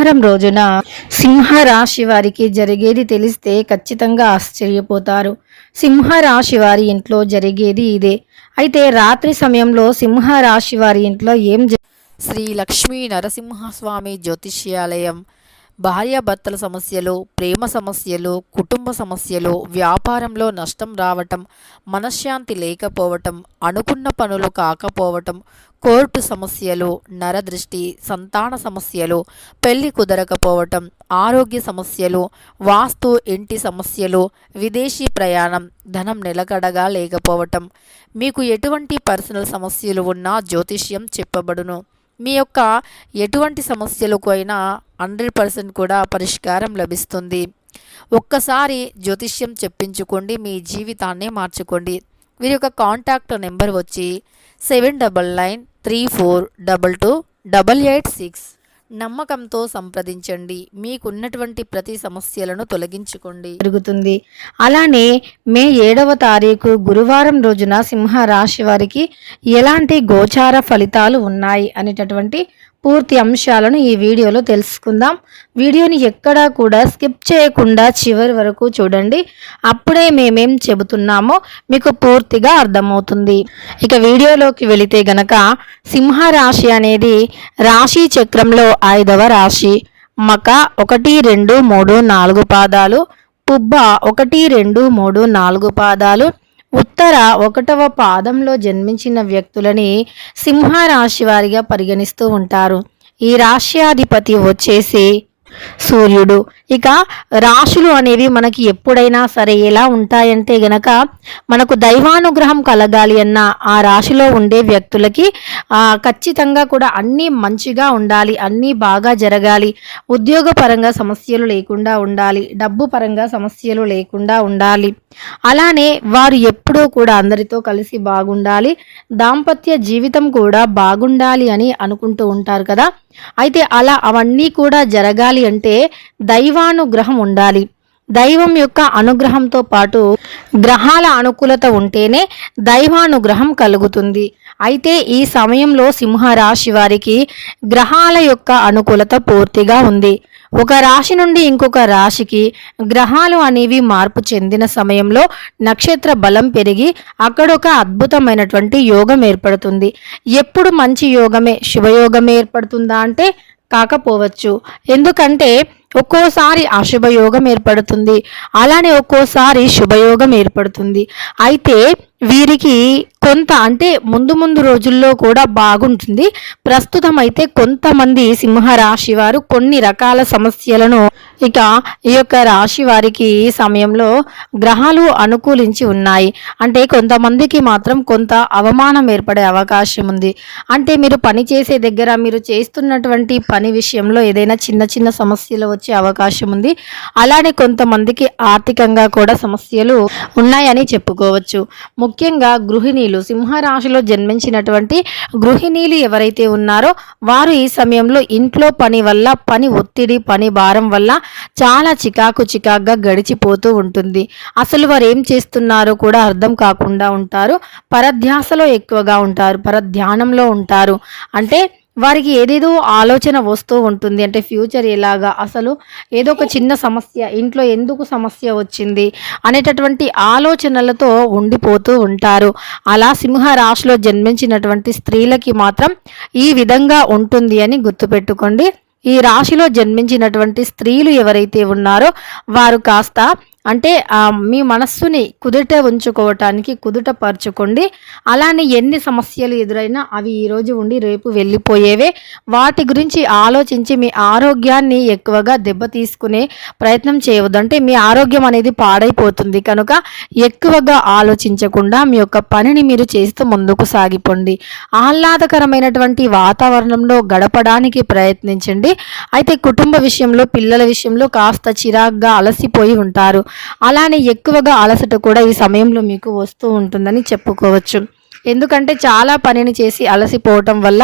వారం రోజున సింహరాశి వారికి జరిగేది తెలిస్తే ఖచ్చితంగా ఆశ్చర్యపోతారు. సింహరాశి వారి ఇంట్లో జరిగేది ఇదే. అయితే రాత్రి సమయంలో సింహరాశి వారి ఇంట్లో ఏం జ- శ్రీ లక్ష్మీ నరసింహస్వామి జ్యోతిష్యాలయం భార్యాభర్తల సమస్యలు ప్రేమ సమస్యలు కుటుంబ సమస్యలు వ్యాపారంలో నష్టం రావటం మనశ్శాంతి లేకపోవటం అనుకున్న పనులు కాకపోవటం కోర్టు సమస్యలు నరదృష్టి సంతాన సమస్యలు పెళ్ళి కుదరకపోవటం ఆరోగ్య సమస్యలు వాస్తు ఇంటి సమస్యలు విదేశీ ప్రయాణం ధనం నిలకడగా లేకపోవటం. మీకు ఎటువంటి పర్సనల్ సమస్యలు ఉన్నా జ్యోతిష్యం చెప్పబడును. మీ యొక్క ఎటువంటి సమస్యలకు అయినా హండ్రెడ్ పర్సెంట్ కూడా పరిష్కారం లభిస్తుంది. ఒక్కసారి జ్యోతిష్యం చెప్పించుకోండి మీ జీవితాన్ని మార్చుకోండి. వీరి యొక్క కాంటాక్ట్ నెంబర్ వచ్చి seven double nine three four double two double eight six. నమ్మకంతో సంప్రదించండి. మీకున్నటువంటి ప్రతి సమస్యలను తొలగించుకోండి. జరుగుతుంది. అలానే మే ఏడవ తారీఖు గురువారం రోజున సింహ రాశి వారికి ఎలాంటి గోచార ఫలితాలు ఉన్నాయి అనేటటువంటి పూర్తి అంశాలను ఈ వీడియోలో తెలుసుకుందాం. వీడియోని ఎక్కడా కూడా స్కిప్ చేయకుండా చివరి వరకు చూడండి. అప్పుడే మేమేం చెబుతున్నామో మీకు పూర్తిగా అర్థమవుతుంది. ఇక వీడియోలోకి వెళితే గనక సింహ రాశి అనేది రాశి చక్రంలో ఐదవ రాశి. మక ఒకటి రెండు మూడు నాలుగు పాదాలు. పుబ్బ ఒకటి రెండు మూడు నాలుగు పాదాలు. ఉత్తర ఒకటవ పాదంలో జన్మించిన వ్యక్తులని సింహరాశి వారిగా పరిగణిస్తూ ఉంటారు. ఈ రాశ్యాధిపతి వచ్చేసి సూర్యుడు. ఇక రాశులు అనేవి మనకి ఎప్పుడైనా సరే ఎలా ఉంటాయంటే గనక మనకు దైవానుగ్రహం కలగాలి అన్న ఆ రాశిలో ఉండే వ్యక్తులకి ఖచ్చితంగా కూడా అన్నీ మంచిగా ఉండాలి అన్నీ బాగా జరగాలి. ఉద్యోగపరంగా సమస్యలు లేకుండా ఉండాలి డబ్బు పరంగా సమస్యలు లేకుండా ఉండాలి. అలానే వారు ఎప్పుడూ కూడా అందరితో కలిసి బాగుండాలి దాంపత్య జీవితం కూడా బాగుండాలి అని అనుకుంటూ ఉంటారు కదా. అయితే అలా అవన్నీ కూడా జరగాలి అంటే దైవానుగ్రహం ఉండాలి. దైవం యొక్క అనుగ్రహంతో పాటు గ్రహాల అనుకూలత ఉంటేనే దైవానుగ్రహం కలుగుతుంది. అయితే ఈ సమయంలో సింహరాశి వారికి గ్రహాల యొక్క అనుకూలత పూర్తిగా ఉంది. ఒక రాశి నుండి ఇంకొక రాశికి గ్రహాలు అనేవి మార్పు చెందిన సమయంలో నక్షత్ర బలం పెరిగి అక్కడొక అద్భుతమైనటువంటి యోగం ఏర్పడుతుంది. ఎప్పుడు మంచి యోగమే శుభయోగమే ఏర్పడుతుందా అంటే కాకపోవచ్చు. ఎందుకంటే ఒక్కోసారి అశుభయోగం ఏర్పడుతుంది. అలానే ఒక్కోసారి శుభయోగం ఏర్పడుతుంది. అయితే వీరికి కొంత అంటే ముందు ముందు రోజుల్లో కూడా బాగుంటుంది. ప్రస్తుతం అయితే కొంతమంది సింహరాశి వారు కొన్ని రకాల సమస్యలను ఇక ఈ యొక్క రాశి వారికి ఈ సమయంలో గ్రహాలు అనుకూలించి ఉన్నాయి. అంటే కొంతమందికి మాత్రం కొంత అవమానం ఏర్పడే అవకాశం ఉంది. అంటే మీరు పని చేసే దగ్గర మీరు చేస్తున్నటువంటి పని విషయంలో ఏదైనా చిన్న చిన్న సమస్యలు వచ్చే అవకాశం ఉంది. అలానే కొంతమందికి ఆర్థికంగా కూడా సమస్యలు ఉన్నాయని చెప్పుకోవచ్చు. ముఖ్యంగా గృహిణీలు సింహరాశిలో జన్మించినటువంటి గృహిణీలు ఎవరైతే ఉన్నారో వారు ఈ సమయంలో ఇంట్లో పని వల్ల పని ఒత్తిడి పని భారం వల్ల చాలా చికాకు చికాకుగా గడిచిపోతూ ఉంటుంది. అసలు వారు ఏం చేస్తున్నారో కూడా అర్థం కాకుండా ఉంటారు. పరధ్యాసలో ఎక్కువగా ఉంటారు పరధ్యానంలో ఉంటారు. అంటే వారికి ఏదేదో ఆలోచన వస్తూ ఉంటుంది. అంటే ఫ్యూచర్ ఎలాగా? అసలు ఏదో ఒక చిన్న సమస్య ఇంట్లో ఎందుకు సమస్య వచ్చింది? అనేటటువంటి ఆలోచనలతో ఉండిపోతూ ఉంటారు. అలా సింహ రాశిలో జన్మించినటువంటి స్త్రీలకి మాత్రం ఈ విధంగా ఉంటుంది అని గుర్తుపెట్టుకోండి. ఈ రాశిలో జన్మించినటువంటి స్త్రీలు ఎవరైతే ఉన్నారో వారు కాస్త అంటే మీ మనస్సుని కుదుట ఉంచుకోవటానికి కుదుట పరుచుకోండి అలానే ఎన్ని సమస్యలు ఎదురైనా అవి ఈరోజు ఉండి రేపు వెళ్ళిపోయేవే. వాటి గురించి ఆలోచించి మీ ఆరోగ్యాన్ని ఎక్కువగా దెబ్బ తీసుకునే ప్రయత్నం చేయవద్దు. అంటే మీ ఆరోగ్యం అనేది పాడైపోతుంది కనుక ఎక్కువగా ఆలోచించకుండా మీ యొక్క పనిని మీరు చేస్తూ ముందుకు సాగిపోండి. ఆహ్లాదకరమైనటువంటి వాతావరణంలో గడపడానికి ప్రయత్నించండి. అయితే కుటుంబ విషయంలో పిల్లల విషయంలో కాస్త చిరాగ్గా అలసిపోయి ఉంటారు. అలానే ఎక్కువగా అలసట కూడా ఈ సమయంలో మీకు వస్తూ ఉంటుందని చెప్పుకోవచ్చు. ఎందుకంటే చాలా పనిని చేసి అలసిపోవటం వల్ల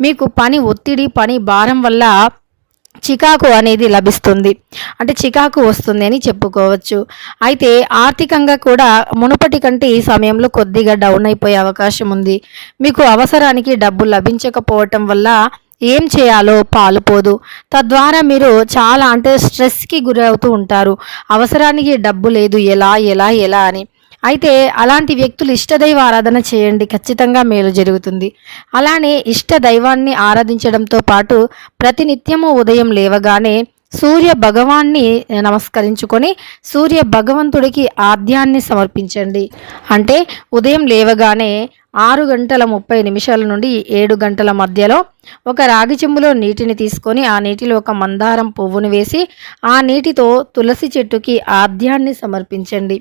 మీకు పని ఒత్తిడి పని భారం వల్ల చికాకు అనేది లభిస్తుంది. అంటే చికాకు వస్తుంది అని చెప్పుకోవచ్చు. అయితే ఆర్థికంగా కూడా మునుపటి కంటే ఈ సమయంలో కొద్దిగా డౌన్ అయిపోయే అవకాశం ఉంది. మీకు అవసరానికి డబ్బు లభించకపోవటం వల్ల ఏం చేయాలో పాలుపోదు తద్వారా మీరు చాలా అంటే స్ట్రెస్కి గురవుతూ ఉంటారు. అవసరానికి డబ్బు లేదు. ఎలా ఎలా ఎలా అని. అయితే అలాంటి వ్యక్తులు ఇష్టదైవ ఆరాధన చేయండి. ఖచ్చితంగా మేలు జరుగుతుంది. అలానే ఇష్ట దైవాన్ని ఆరాధించడంతో పాటు ప్రతినిత్యము ఉదయం లేవగానే సూర్య భగవాన్ని నమస్కరించుకొని సూర్య భగవంతుడికి ఆద్యాన్ని సమర్పించండి. అంటే ఉదయం లేవగానే ఆరు గంటల ముప్పై నిమిషాల నుండి ఏడు గంటల మధ్యలో ఒక రాగి చెంబులో నీటిని తీసుకొని ఆ నీటిలో ఒక మందారం పువ్వును వేసి ఆ నీటితో తులసి చెట్టుకి ఆద్యాన్ని సమర్పించండి.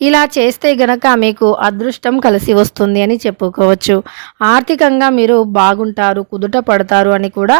ఇలా చేస్తే గనక మీకు అదృష్టం కలిసి వస్తుంది అని చెప్పుకోవచ్చు. ఆర్థికంగా మీరు బాగుంటారు కుదుట పడతారు అని కూడా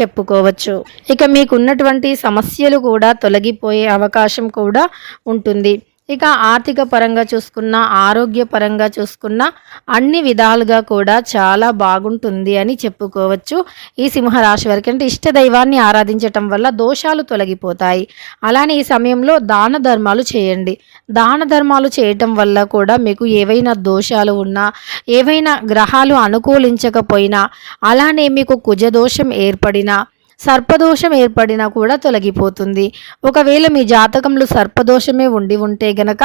చెప్పుకోవచ్చు. ఇక మీకున్నటువంటి సమస్యలు కూడా తొలగిపోయే అవకాశం కూడా ఉంటుంది. ఇక ఆర్థిక పరంగా చూసుకున్న ఆరోగ్య పరంగా చూసుకున్న అన్ని విధాలుగా కూడా చాలా బాగుంటుంది అని చెప్పుకోవచ్చు. ఈ సింహరాశి వారికి అంటే ఇష్ట దైవాన్ని ఆరాధించటం వల్ల దోషాలు తొలగిపోతాయి. అలానే ఈ సమయంలో దాన ధర్మాలు చేయండి. దాన ధర్మాలు చేయటం వల్ల కూడా మీకు ఏవైనా దోషాలు ఉన్నా ఏవైనా గ్రహాలు అనుకూలించకపోయినా అలానే మీకు కుజదోషం ఏర్పడినా సర్పదోషం ఏర్పడినా కూడా తొలగిపోతుంది. ఒకవేళ మీ జాతకంలో సర్పదోషమే ఉండి ఉంటే గనక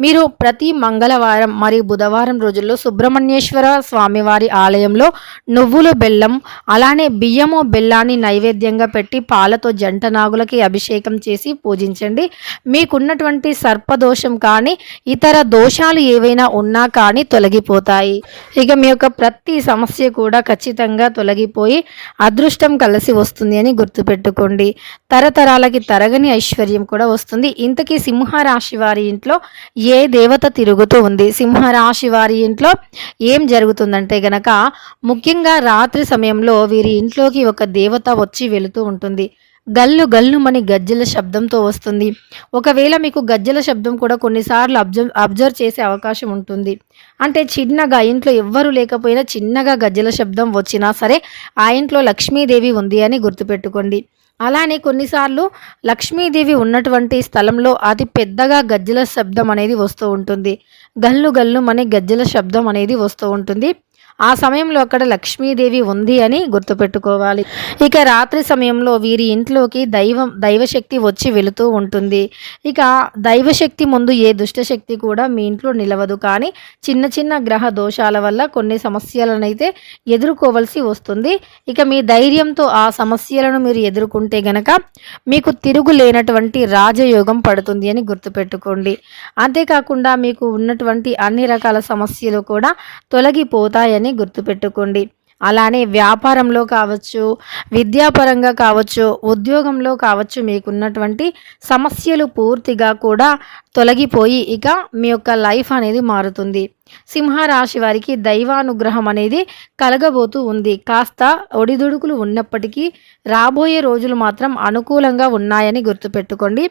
మీరు ప్రతి మంగళవారం మరియు బుధవారం రోజుల్లో సుబ్రహ్మణ్యేశ్వర స్వామివారి ఆలయంలో నువ్వులు బెల్లం అలానే బియ్యము బెల్లాన్ని నైవేద్యంగా పెట్టి పాలతో జంట నాగులకి అభిషేకం చేసి పూజించండి. మీకున్నటువంటి సర్పదోషం కానీ ఇతర దోషాలు ఏవైనా ఉన్నా కానీ తొలగిపోతాయి. ఇక మీ యొక్క ప్రతి సమస్య కూడా ఖచ్చితంగా తొలగిపోయి అదృష్టం కలిసి వస్తుంది అని గుర్తుపెట్టుకోండి. తరతరాలకి తరగని ఐశ్వర్యం కూడా వస్తుంది. ఇంతకీ సింహరాశి వారి ఇంట్లో ఏ దేవత తిరుగుతూ ఉంది? సింహరాశి వారి ఇంట్లో ఏం జరుగుతుందంటే గనక ముఖ్యంగా రాత్రి సమయంలో వీరి ఇంట్లోకి ఒక దేవత వచ్చి వెళుతూ ఉంటుంది. గల్లు గల్లుమని గజ్జల శబ్దంతో వస్తుంది. ఒకవేళ మీకు గజ్జల శబ్దం కూడా కొన్నిసార్లు అబ్జర్వ్ అబ్జర్వ్ చేసే అవకాశం ఉంటుంది. అంటే చిన్నగా ఇంట్లో ఎవ్వరు లేకపోయినా చిన్నగా గజ్జల శబ్దం వచ్చినా సరే ఆ ఇంట్లో లక్ష్మీదేవి ఉంది అని గుర్తుపెట్టుకోండి. అలానే కొన్నిసార్లు లక్ష్మీదేవి ఉన్నటువంటి స్థలంలో అతి పెద్దగా గజ్జల శబ్దం అనేది వస్తూ ఉంటుంది. గల్లు గల్లు మని గజ్జల శబ్దం అనేది వస్తూ ఉంటుంది. ఆ సమయంలో అక్కడ లక్ష్మీదేవి ఉంది అని గుర్తుపెట్టుకోవాలి. ఇక రాత్రి సమయంలో వీరి ఇంట్లోకి దైవం దైవశక్తి వచ్చి వెళుతూ ఉంటుంది. ఇక దైవశక్తి ముందు ఏ దుష్టశక్తి కూడా మీ ఇంట్లో నిలవదు. కానీ చిన్న చిన్న గ్రహ దోషాల వల్ల కొన్ని సమస్యలనైతే ఎదుర్కోవలసి వస్తుంది. ఇక మీ ధైర్యంతో ఆ సమస్యలను మీరు ఎదుర్కొంటే గనక మీకు తిరుగు లేనటువంటి రాజయోగం పడుతుంది అని గుర్తుపెట్టుకోండి. అంతేకాకుండా మీకు ఉన్నటువంటి అన్ని రకాల సమస్యలు కూడా తొలగిపోతాయని గుర్తుపెట్టుకోండి. అలానే వ్యాపారంలో కావచ్చు విద్యాపరంగా కావచ్చు ఉద్యోగంలో కావచ్చు మీకున్నటువంటి సమస్యలు పూర్తిగా కూడా తొలగిపోయి ఇక మీ యొక్క లైఫ్ అనేది మారుతుంది. సింహరాశి వారికి దైవానుగ్రహం అనేది కలగబోతూ ఉంది. కాస్త ఒడిదుడుకులు ఉన్నప్పటికీ రాబోయే రోజులు మాత్రం అనుకూలంగా ఉన్నాయని గుర్తుపెట్టుకోండి.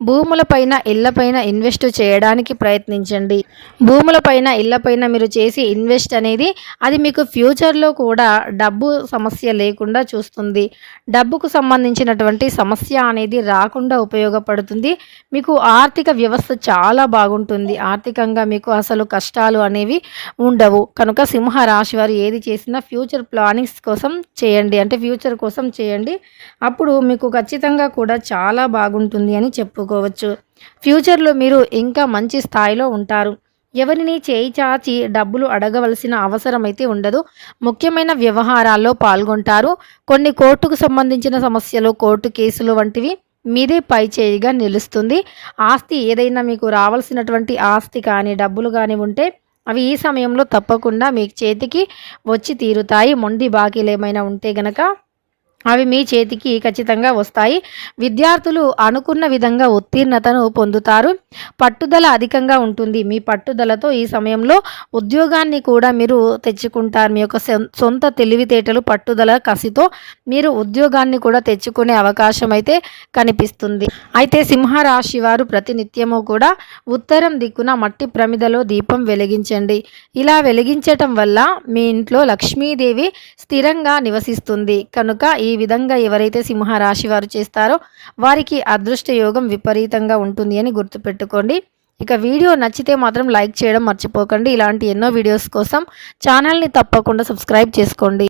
భూములపైన ఇళ్ళపైన ఇన్వెస్ట్ చేయడానికి ప్రయత్నించండి. భూములపైన ఇళ్ళపైన మీరు చేసి ఇన్వెస్ట్ అనేది అది మీకు ఫ్యూచర్లో కూడా డబ్బు సమస్య లేకుండా చూస్తుంది. డబ్బుకు సంబంధించినటువంటి సమస్య అనేది రాకుండా ఉపయోగపడుతుంది. మీకు ఆర్థిక వ్యవస్థ చాలా బాగుంటుంది. ఆర్థికంగా మీకు అసలు కష్టాలు అనేవి ఉండవు. కనుక సింహ రాశి వారు ఏది చేసినా ఫ్యూచర్ ప్లానింగ్స్ కోసం చేయండి. అంటే ఫ్యూచర్ కోసం చేయండి. అప్పుడు మీకు ఖచ్చితంగా కూడా చాలా బాగుంటుంది అని చెప్పుకోవచ్చు ఫ్యూచర్లో మీరు ఇంకా మంచి స్థాయిలో ఉంటారు. ఎవరిని చేయి చాచి డబ్బులు అడగవలసిన అవసరం అయితే ఉండదు. ముఖ్యమైన వ్యవహారాల్లో పాల్గొంటారు. కొన్ని కోర్టుకు సంబంధించిన సమస్యలు కోర్టు కేసులు వంటివి మీదే పై చేయిగా నిలుస్తుంది. ఆస్తి ఏదైనా మీకు రావాల్సినటువంటి ఆస్తి కానీ డబ్బులు కానీ ఉంటే అవి ఈ సమయంలో తప్పకుండా మీ చేతికి వచ్చి తీరుతాయి. మొండి బాకీలు ఏమైనా ఉంటే గనక అవి మీ చేతికి ఖచ్చితంగా వస్తాయి. విద్యార్థులు అనుకున్న విధంగా ఉత్తీర్ణతను పొందుతారు. పట్టుదల అధికంగా ఉంటుంది. మీ పట్టుదలతో ఈ సమయంలో ఉద్యోగాన్ని కూడా మీరు తెచ్చుకుంటారు. మీ యొక్క సొంత తెలివితేటలు పట్టుదల కసితో మీరు ఉద్యోగాన్ని కూడా తెచ్చుకునే అవకాశం అయితే కనిపిస్తుంది. అయితే సింహరాశి వారు ప్రతినిత్యము కూడా ఉత్తరం దిక్కున మట్టి ప్రమిదలో దీపం వెలిగించండి. ఇలా వెలిగించటం వల్ల మీ ఇంట్లో లక్ష్మీదేవి స్థిరంగా నివసిస్తుంది. కనుక ఈ విధంగా ఎవరైతే సింహరాశి వారు చేస్తారో వారికి అదృష్ట యోగం విపరీతంగా ఉంటుంది అని గుర్తుపెట్టుకోండి. ఇక వీడియో నచ్చితే మాత్రం లైక్ చేయడం మర్చిపోకండి. ఇలాంటి ఎన్నో వీడియోస్ కోసం ఛానల్ని తప్పకుండా సబ్స్క్రైబ్ చేసుకోండి.